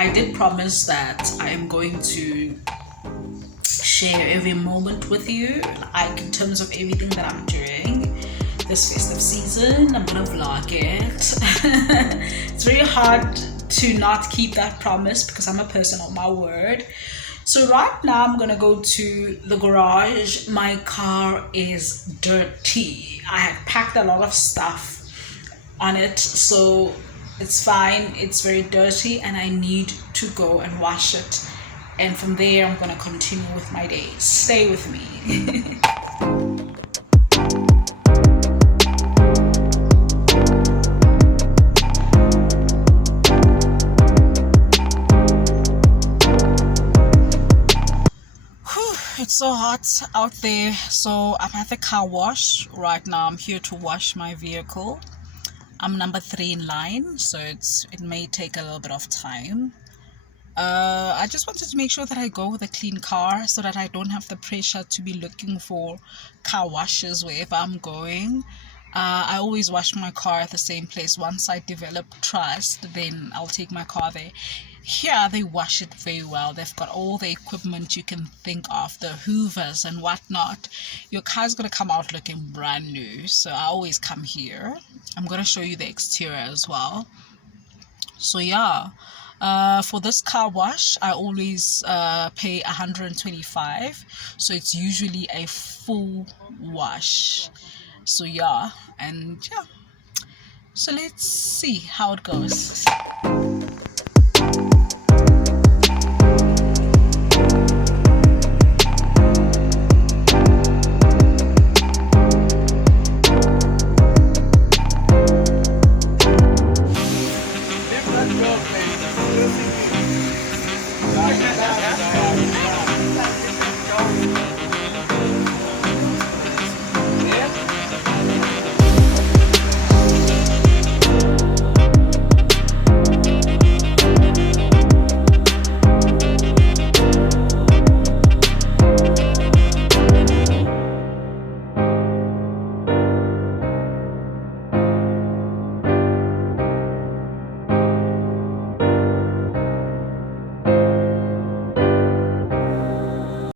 I did promise that I am going to share every moment with you, like in terms of everything that I'm doing this festive season. I'm gonna vlog it. It's very hard to not keep that promise because I'm a person of my word. So right now I'm gonna go to the garage. My car is dirty. I had packed a lot of stuff on it, so it's fine. It's very dirty and I need to go and wash it. And from there, I'm gonna continue with my day. Stay with me. It's so hot out there, so I'm at the car wash right now. I'm here to wash my vehicle. I'm number 3 in line, so it may take a little bit of time. I just wanted to make sure that I go with a clean car so that I don't have the pressure to be looking for car washes wherever I'm going. I always wash my car at the same place. Once I develop trust, then I'll take my car there. Here they wash it very well. They've got all the equipment you can think of, the hoovers and whatnot. Your car's gonna come out looking brand new, so I always come here. I'm gonna show you the exterior as well. So yeah, for this car wash I always pay 125, so it's usually a full wash. So yeah, and yeah, so let's see how it goes.